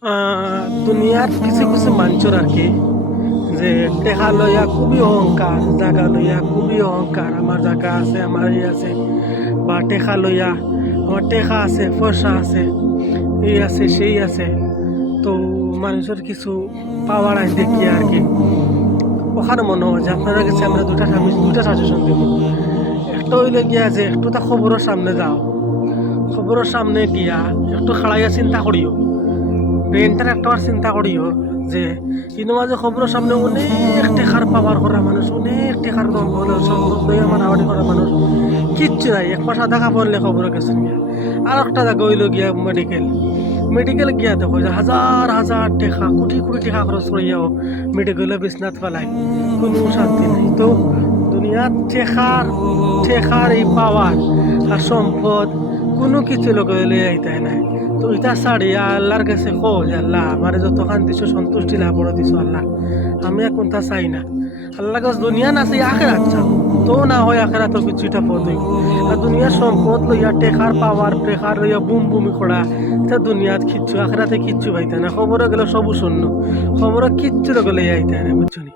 দুনিয়ার কিছু কিছু মানুষের আর কি যে টেকা লইয়া খুবই অহংকার, জায়গা লইয়া খুবই অহংকার। আমার জায়গা আছে, আমার এই আছে, বা টেকা লইয়া আমার টেকা আছে, পয়সা আছে, এই আছে সেই আছে। তো মানুষের কিছু পাওয়ার আই দেখি আর কি। ওখানে মনে হয় যে আপনারা কাছে আমরা দুটা সাজেশন দিব। একটা হইলে গিয়া যে একটু তা খবরের সামনে যাও, খবরের সামনে গিয়া একটু খাড়াইয়া চিন্তা করিও, ব্রেনটার একটাবার চিন্তা করিও যে কিন্তু মাঝে খবরের সামনে অনেক টেকার পাওয়ার করা মানুষ, অনেক টেকার সম্পদ লইয়া মারামারি করা মানুষ, কিচ্ছু নাই, এক মাস আধা কাপড়লে খবর গেছে গিয়া। আর একটা জায়গা হইল গিয়া মেডিকেল গিয়া দেখো যে হাজার হাজার টেকা, কোটি কোটি টাকা খরচ করিয়াও মেডিকেলে বিছনাথ ফেলাই, কোনো শান্তি নাই। তো দুনিয়ার টেকার এই পাওয়ার আর সম্পদ কোনো কিছু লোক লইয়া আইতে নাই। তো এটা ছাড়িয়া আল্লাহর কাছে কো যে আল্লাহ আমার যতখান দিছো সন্তুষ্টি লাভ করে দিছো আল্লাহ, আমি এখন তা চাই না। আল্লাহ কাছে দুনিয়া না চাই আখেরাত চাও, তো না হয় আখেরাত কিছুটা পদ হইব। আর দুনিয়ার সম্পদ লইয়া টেকার পাওয়ার টেকার লইয়া বুমি করা, এটা দুনিয়াত কিচ্ছু, আখেরাতে কিচ্ছু পাইতে না। খবরে গেলে সবু শূন্য, খবরে কিচ্ছু লোক লইয়া আইতে না, বুঝছো নি?